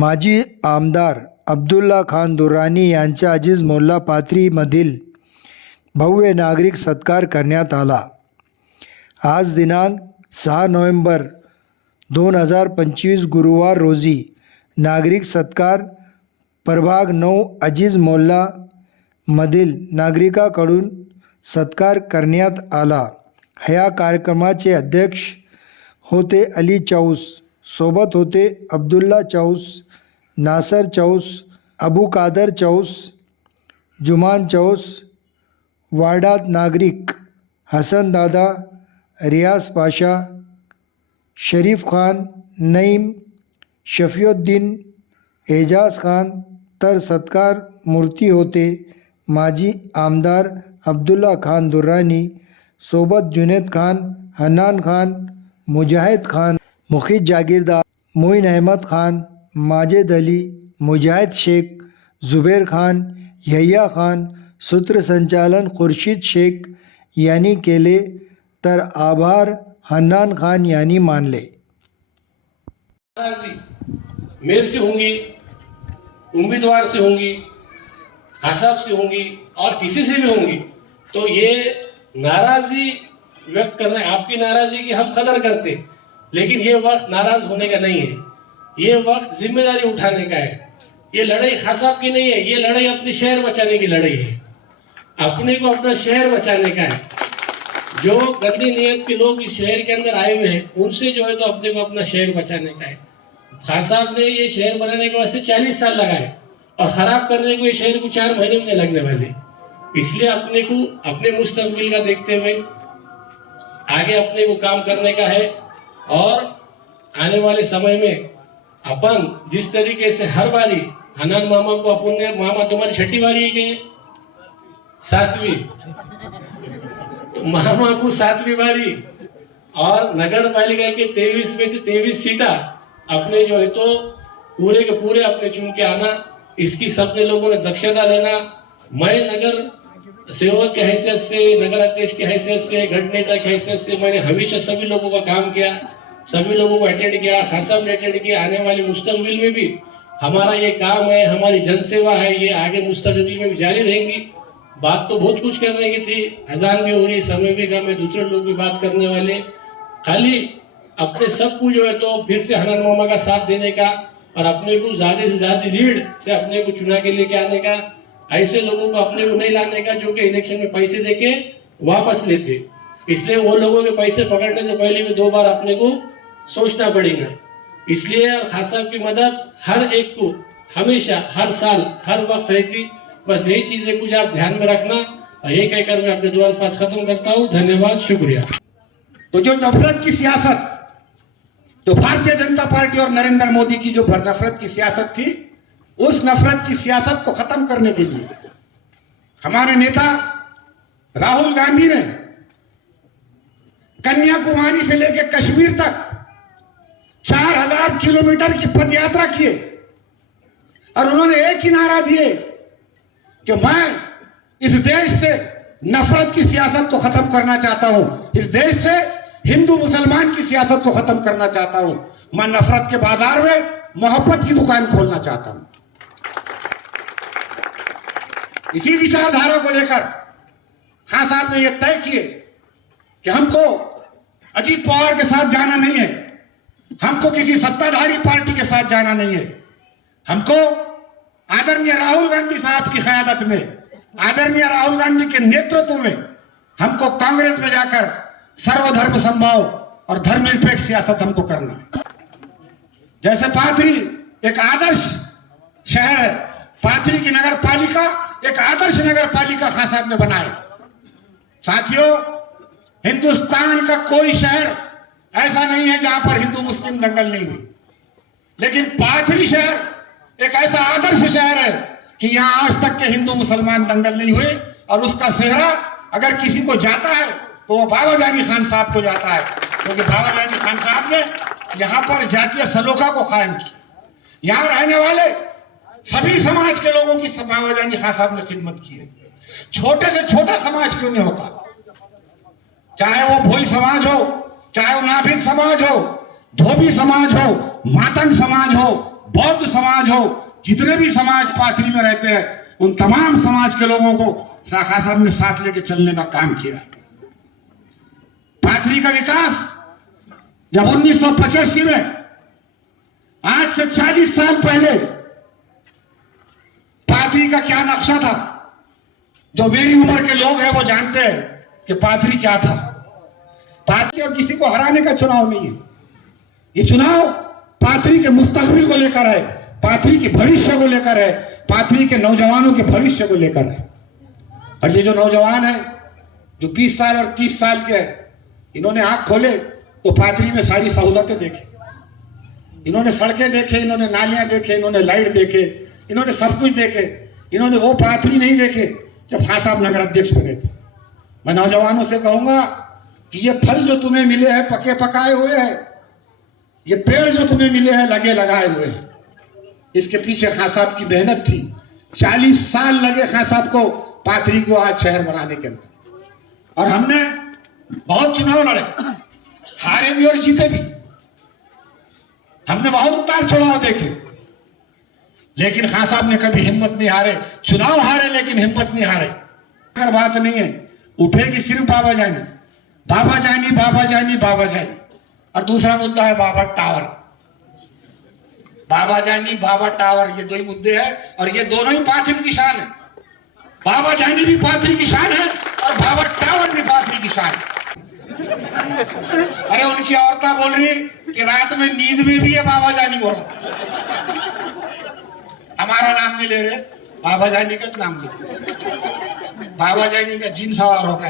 माजी आमदार अब्दुल्ला खान दुर्रानी यांच्या अजीज मोल्ला पाथरीमधील भव्य नागरिक सत्कार करण्यात आला। आज दिनांक 6 नोव्हेंबर 2025 गुरुवार रोजी नागरिक सत्कार प्रभाग 9 अजीज मोल्ला मधील नागरिकांकडून सत्कार करण्यात आला। ह्या कार्यक्रमाचे अध्यक्ष होते अली चौस, सोबत होते अब्दुल्ला चौस, नासर chaos, Abu Kader chaos, जुमान chaos, वार्डात नागरिक हसन दादा, रियाज पाशा, शरीफ खान, नईम, शफीउद्दीन, एजाज खान, तर सत्कार मूर्ती होते माजी आमदार अब्दुल्ला खान दुर्रानी, सोबत जुनेद खान, हन्नान खान, मुजाहिद खान, मुखिद जागीरदार, मोइन अहमद खान, माजिद अली, मुजाहिद शेख, जुबेर खान, यहिया खान, सूत्रसंचालन खुर्शीद शेख यांनी केले, तर आभार हन्नान खान यांनी मानले। मेयर से होंगी, उम्मीदवार से होंगी, हसाब से होंगी और किसी से भी होंगी, तो ये नाराजगी व्यक्त करना, आपकी नाराजगी की हम कदर करते, लेकिन ये वक्त नाराज होने का नहीं है। ये वक्त जिम्मेदारी उठाने का है। ये लड़ाई हसाब की नहीं है, ये लड़ाई अपने शहर बचाने की लड़ाई है। अपने को अपना शहर बचाने का है। जो गंदी नीयत के लोग इस शहर के अंदर आए हुए हैं, उनसे जो है तो अपने को अपना शहर बचाने का है। खान साहब ने ये शहर बनाने के वास्ते 40 साल लगाए और खराब करने को ये शहर को 4 महीने में लगने वाले। इसलिए अपने को अपने मुस्तकबिल का देखते हुए आगे अपने को काम करने का है। और आने वाले समय में अपन जिस तरीके से हर बारी हनान मामा को अपन ने, मामा तुम्हारी छठी बारी है कि 7वीं, तो मामा को 7वीं बारी और नगर पालिका के 23 में से 23 सीटा अपने जो है तो पूरे के पूरे अपने चुन के आना, इसकी सबने लोगों ने दक्षता लेना। मैं नगर सेवक के हैसियत से, नगर अध्यक्ष की हैसियत से, गढ़ नेता की हैसियत से मैंने हमेशा सभी लोगों का काम किया, सभी लोगों को अटेंड किया, खान साहब ने अटेंड किया। आने वाले मुस्तकबिल में भी हमारा ये काम है, हमारी जनसेवा है, ये आगे मुस्तकबिल में भी जारी रहेंगी। बात तो बहुत कुछ करने की थी, अजान भी हो रही, समय भी कम है, दूसरे लोग भी बात करने वाले। खाली अपने सबको जो है तो फिर से हनान मामा का साथ देने का और अपने को ज्यादा से ज्यादा लीड से अपने को चुना के लेके आने का। ऐसे लोगों को अपने को नहीं लाने का जो कि इलेक्शन में पैसे देके वापस लेते। इसलिए वो लोगों के पैसे पकड़ने से पहले भी 2 बार अपने को सोचना पड़ेगा। इसलिए खान साहब की मदद हर एक को हमेशा, हर साल, हर वक्त रहती। बस यही चीजें कुछ आप ध्यान में रखना। और ये कहकर मैं अपने 2 अल्फाज खत्म करता हूँ। धन्यवाद, शुक्रिया। तो जो नफरत की सियासत, जो भारतीय जनता पार्टी और नरेंद्र मोदी की जो नफरत की सियासत थी, उस नफरत की सियासत को खत्म करने के लिए हमारे नेता राहुल गांधी ने कन्याकुमारी से लेकर कश्मीर तक 4000 किलोमीटर की पद यात्रा किए और उन्होंने एक ही नारा दिए कि मैं इस देश से नफरत की सियासत को खत्म करना चाहता हूं, इस देश से हिंदू मुसलमान की सियासत को खत्म करना चाहता हूं, मैं नफरत के बाजार में मोहब्बत की दुकान खोलना चाहता हूं। इसी विचारधारा को लेकर खान साहब ने यह तय किए कि हमको अजीत पवार के साथ जाना नहीं है, हमको किसी सत्ताधारी पार्टी के साथ जाना नहीं है, हमको आदरणीय राहुल गांधी साहब की क़यादत में, आदरणीय राहुल गांधी के नेतृत्व में हमको कांग्रेस में जाकर सर्वधर्म संभाव और धर्मनिरपेक्ष सियासत हमको करना है। जैसे पाथरी एक आदर्श शहर है, पाथरी की नगर पालिका एक आदर्श नगर पालिका खान साहब ने बनाया। साथियों, हिंदुस्तान का कोई शहर ऐसा नहीं है जहां पर हिंदू मुस्लिम दंगल नहीं हुई, लेकिन पाथरी शहर एक ऐसा आदर्श शहर है कि यहां आज तक के हिंदू मुसलमान दंगल नहीं हुए। और उसका सेहरा अगर किसी को जाता है तो वो बाबा जानी खान साहब को जाता है, क्योंकि बाबा जानी खान साहब ने यहाँ पर जातीय सलोखा को कायम किया। यहाँ रहने वाले सभी समाज के लोगों की बाबा जानी खान साहब ने खिदमत की है। छोटे से छोटा समाज क्यों नहीं होता, चाहे वो भोई समाज हो, चाहे वो नाभिक समाज हो, धोबी समाज हो, मातंग समाज हो, बौद्ध समाज हो, जितने भी समाज पाथरी में रहते हैं, उन तमाम समाज के लोगों को खां साहब ने साथ लेके चलने का काम किया। पाथरी का विकास जब 1985 में, आज से 40 साल पहले, पाथरी का क्या नक्शा था, जो मेरी उम्र के लोग हैं वो जानते हैं कि पाथरी क्या था। पाथरी और किसी को हराने का चुनाव नहीं है, ये चुनाव पाथरी के मुस्तकबिल को लेकर है, पाथरी के भविष्य को लेकर है, पाथरी के नौजवानों के भविष्य को लेकर है। और ये जो नौजवान है जो 20 साल और 30 साल के हैं, इन्होंने आंख खोले तो पाथरी में सारी सहूलतें देखी, इन्होंने सड़कें देखे, इन्होंने नालियां देखे, इन्होंने लाइट देखे, इन्होंने सब कुछ देखे। इन्होंने वो पाथरी नहीं देखे जब खां साहब नगर अध्यक्ष बने थे। मैं नौजवानों से कहूंगा कि ये फल जो तुम्हें मिले हैं पके पकाए हुए हैं, ये पेड़ जो तुम्हें मिले हैं लगे लगाए हुए हैं, इसके पीछे खां साहब की मेहनत थी। 40 साल लगे खां साहब को पाथरी को आज शहर बनाने के अंदर। और हमने बहुत चुनाव लड़े, हारे भी और जीते भी, हमने बहुत उतार चढ़ाव देखे, लेकिन खां साहब ने कभी हिम्मत नहीं हारे। चुनाव हारे लेकिन हिम्मत नहीं हारे। अगर बात नहीं है, उठेगी सिर्फ बाबा जानी, बाबा जानी, बाबा जानी, बाबा जानी। और दूसरा मुद्दा है बाबा टावर। बाबा जानी, बाबा टावर, ये दो ही मुद्दे हैं और ये दोनों ही पाथरी की शान है। बाबा जानी भी पाथरी की शान है और बाबा टावर भी पाथरी की शान है। अरे उनकी औरतें बोल रही कि रात में नींद में भी है बाबा जानी बोल रहा। हमारा नाम नहीं ले रहे, बाबा जानी का नाम ले, बाबा जानी का जीन सवार होगा।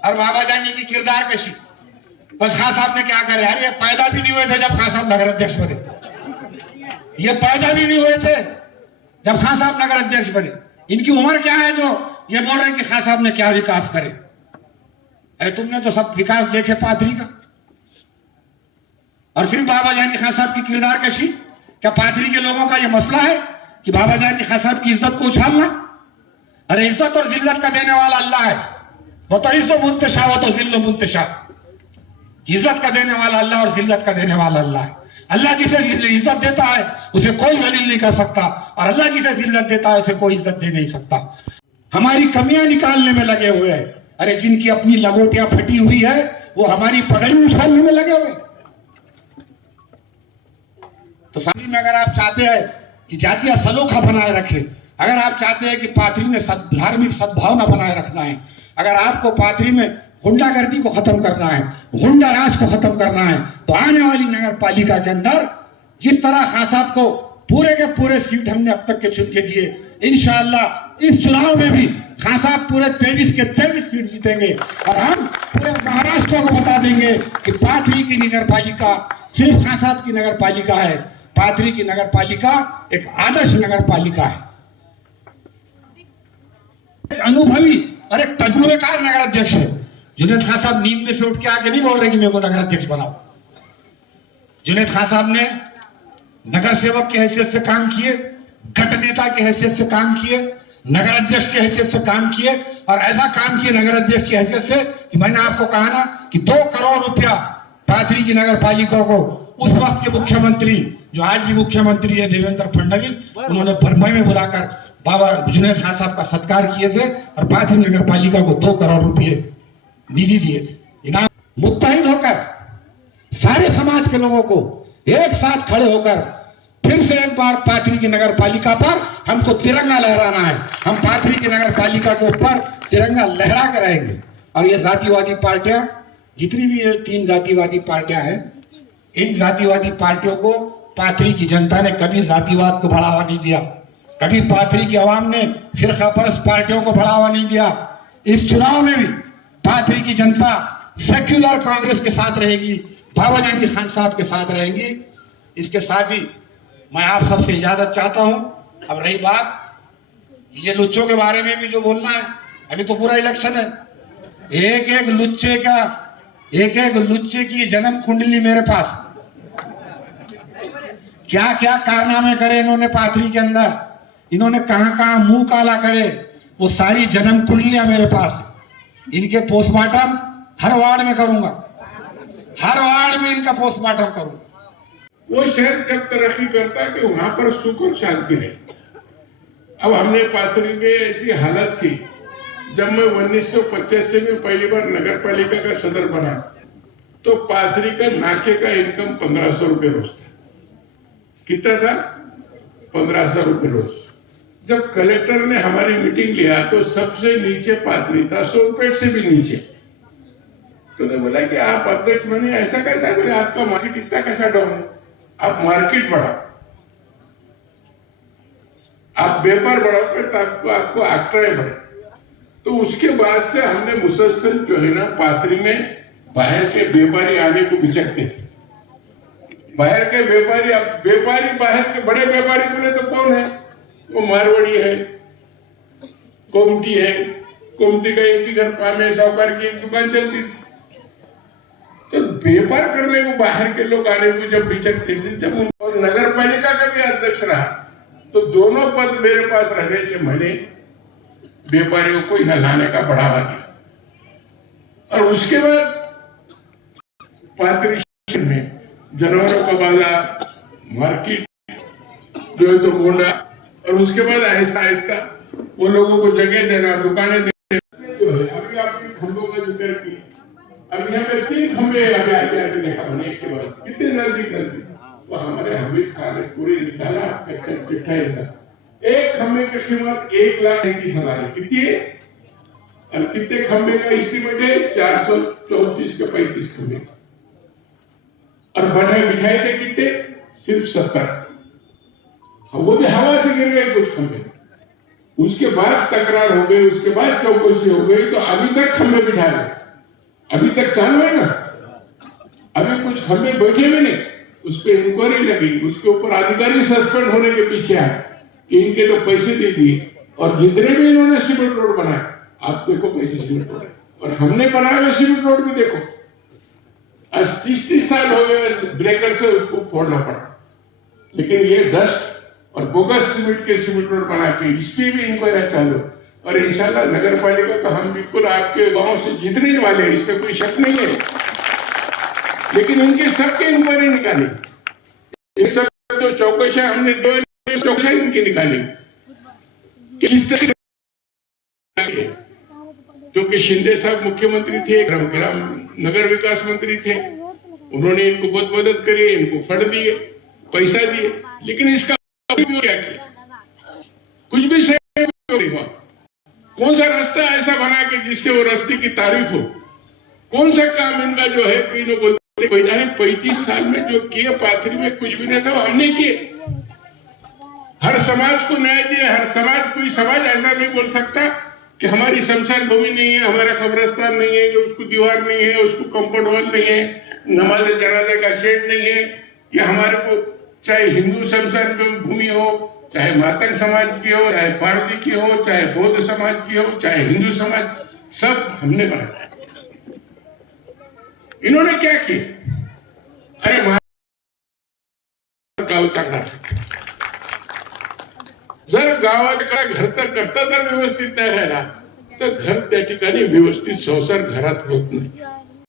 और बाबा जानी की किरदार कशी, बस खां साहब ने क्या करे, यार ये पैदा भी नहीं हुए थे जब खां साहब नगर अध्यक्ष बने, ये पैदा भी नहीं हुए थे जब खां साहब नगर अध्यक्ष बने। इनकी उम्र क्या है जो ये बोल रहे हैं कि खां साहब ने क्या विकास करे। अरे तुमने तो सब विकास देखे पाथरी का। और फिर बाबा जानी खां साहब की किरदार कशी, क्या पाथरी के लोगों का ये मसला है कि बाबा जानी खां साहब की इज्जत को उछालना? अरे इज्जत और जिल्लत का देने वाला अल्लाह है। वो तो इज्जत मुंतशा, वो तो जिल्ल मुंतशा। इज्जत का देने वाला अल्लाह और जिल्लत का देने वाला अल्लाह है। अल्लाह जिसे इज्जत देता है उसे कोई जलील नहीं कर सकता, और अल्लाह जिसे जिल्लत देता है उसे कोई इज्जत दे नहीं सकता। हमारी कमियां निकालने में लगे हुए हैं। अरे जिनकी अपनी लंगोटियां फटी हुई है वो हमारी पगड़ी उछालने में लगे हुए। तो सामने में अगर आप चाहते हैं कि जातीय सलोखा बनाए रखें, अगर आप चाहते हैं कि पाथरी में धार्मिक सद्भावना बनाए रखना है, अगर आपको पाथरी में गुंडागर्दी को खत्म करना है, गुंडा राज को खत्म करना है, तो आने वाली नगर पालिका के अंदर जिस तरह खां साहब को पूरे के पूरे सीट हमने अब तक के चुन के दिए, इंशाअल्लाह इस चुनाव में भी खां साहब पूरे 23 के 23 सीट जीतेंगे। और हम पूरे महाराष्ट्र को बता देंगे कि पाथरी की नगर पालिका सिर्फ खां साहब की नगर पालिका है। पाथरी की नगर पालिका एक आदर्श नगर पालिका है, एक अनुभवी और एक तजुर्बेकार नगर अध्यक्ष है। जुनैद खां साहब नींद में से उठ के आके नहीं बोल रहे कि मेरे को नगर अध्यक्ष बनाओ। जुनैद खां साहब ने नगर सेवक की हैसियत से काम किए, गट नेता की हैसियत से काम किए, नगर अध्यक्ष की हैसियत से काम किए, और ऐसा काम किए नगर अध्यक्ष की हैसियत से कि मैंने आपको कहा ना कि 2 करोड़ रुपया पाथरी की नगर पालिका को उस वक्त के मुख्यमंत्री, जो आज भी मुख्यमंत्री है, देवेंद्र फडणवीस, उन्होंने बम्बई में बुलाकर बाबा जुनैद खां साहब का सत्कार किए थे और पाथरी नगर पालिका को 2 करोड़ रुपये निधि दिए थे। इनाम मुत्तहिद होकर सारे समाज के लोगों को एक साथ खड़े होकर फिर से एक बार पाथरी की नगर पालिका पर हमको तिरंगा लहराना है। हम पाथरी की नगर पालिका के ऊपर तिरंगा लहरा कर रहेंगे। और ये जातिवादी पार्टियां, जितनी भी 3 जातिवादी पार्टियां हैं, इन जातिवादी पार्टियों को पाथरी की जनता ने कभी जातिवाद को बढ़ावा नहीं दिया, कभी पाथरी की आवाम ने फिरकापरस्त पार्टियों को बढ़ावा नहीं दिया। इस चुनाव में भी पाथरी की जनता सेक्युलर कांग्रेस के साथ रहेगी, बाबा जानी खान साहब के साथ रहेंगी। इसके साथ ही मैं आप सबसे इजाजत चाहता हूं। अब रही बात ये लुच्चों के बारे में भी जो बोलना है, अभी तो पूरा इलेक्शन है, एक एक लुच्चे की जन्म कुंडली मेरे पास, क्या क्या कारनामे करे इन्होंने पाथरी के अंदर, इन्होंने कहां कहां मुंह काला करे, वो सारी जन्म कुंडलियां मेरे पास। इनके पोस्टमार्टम हर वार्ड में करूंगा, हर वार्ड में इनका पोस्टमार्टम करूं। वो शहर जब तरक्की करता है कि वहां पर सुख और शांति रहे। अब हमने पाथरी में ऐसी हालत थी, जब मैं 1985 में पहली बार नगर पालिका का सदर बना तो पाथरी का नाके का इनकम 1500 रुपए रोज था। कितना था? 1500 रुपए रोज। जब कलेक्टर ने हमारी मीटिंग लिया तो सबसे नीचे पाथरी था, सोनपेट से भी नीचे। तो ने बोला कि आप अध्यक्ष बने, ऐसा कैसा? बोले आपका मार्केट इतना कैसा डाउन है? आप मार्केट बढ़ाओ, आप व्यापार बढ़ाओ, फिर आपको आक्राय बढ़े। तो उसके बाद से हमने मुसलसल जो है ना पाथरी में बाहर के व्यापारी आने को बिचकते थे। बाहर के व्यापारी, अब व्यापारी बाहर के बड़े व्यापारी बोले तो कौन है? वो मारवाड़ी है, कोमटी है। कोमटी का एक ही घर पामे साहूकार की एक दुकान चलती थी। तो व्यापार करने को बाहर के लोग आने को जब बिचकते थे, जब और नगर पालिका का भी अध्यक्ष रहा तो दोनों पद मेरे पास रहने से मैंने व्यापारियों को यहाँ लाने का बढ़ावा दिया। और उसके बाद पाथरी में जानवरों का बाजार, मार्केट जो है तो गोंडा, और उसके बाद आहिस्ता आहिस्ता वो लोगों को जगह देना, दुकानें देना जो है। अभी आपने खंभों का जिक्र किया, अब यहाँ पे 3 खंभे अभी आगे आगे देखा होने के बाद कितने नजदीक वो हमारे हमीद खान ने पूरी निकाला चिट्ठा का। एक खंभे की कीमत 1,31,000 कितनी है? और कितने खंभे का एस्टिमेट है? 434 के 35 खंभे। और बढ़ाई बिठाई थे कितने? सिर्फ 70। वो भी हवा से गिर गए कुछ खंभे। उसके बाद तकरार हो गई, उसके बाद चौकसी हो गई, तो अभी तक खंभे बिठा रहे, अभी तक चालू है ना। अभी कुछ खंभे बैठे भी नहीं, उस पर इंक्वायरी लगी, उसके ऊपर अधिकारी सस्पेंड होने के पीछे आए कि इनके तो पैसे दे दिए। और जितने भी इन्होंने सीमेंट रोड बनाए, आप देखो कैसे सीमेंट रोड है, और हमने बनाए हुए सीमेंट रोड भी देखो। आज 30-30 साल हो गए ब्रेकर से उसको फोड़ना पड़ा, लेकिन ये डस्ट और बोगस सीमेंट के सीमेंट रोड बना के इसकी भी इंक्वायरी चालू। और इंशाल्लाह नगर पालिका का हम बिल्कुल आपके गांव से जीतने वाले हैं, इसमें कोई शक नहीं है। लेकिन इनके सबके इंक्वायरी निकाली, इस सब तो चौकसियां हमने 2 चौकसियां इनकी निकाली कि किस तरह से, क्योंकि शिंदे साहब मुख्यमंत्री थे, ग्राम नगर विकास मंत्री थे, उन्होंने इनको बहुत मदद करी, इनको फंड दिए, पैसा दिए, लेकिन इसका क्या किया? कुछ भी सही नहीं हुआ। कौन सा रास्ता ऐसा बना कि जिससे वो रास्ते की तारीफ हो? कौन सा काम इनका जो है कि इन्होंने बोलते 35 साल में जो किए पाथरी में कुछ भी नहीं था, वो हमने किए। हर समाज को न्याय दिया। हर समाज, कोई समाज ऐसा नहीं बोल सकता कि हमारी शमशान भूमि नहीं है, हमारा कब्रिस्तान नहीं है, जो उसको दीवार नहीं है, उसको कंपाउंड वॉल नहीं है, नमाज जनाजे का शेड नहीं है, या हमारे को चाहे हिंदू शमशान भूमि हो, चाहे मातंग समाज की हो, चाहे पारदी की हो, चाहे बौद्ध समाज की हो, चाहे हिंदू समाज, सब हमने बनाया। इन्होंने क्या किया? अरे गाव चांगला, जर गावाकडे घर तर व्यवस्थित नाही राहिला तर घर त्या ठिकाणी व्यवस्थित संसार घरात होत नाही।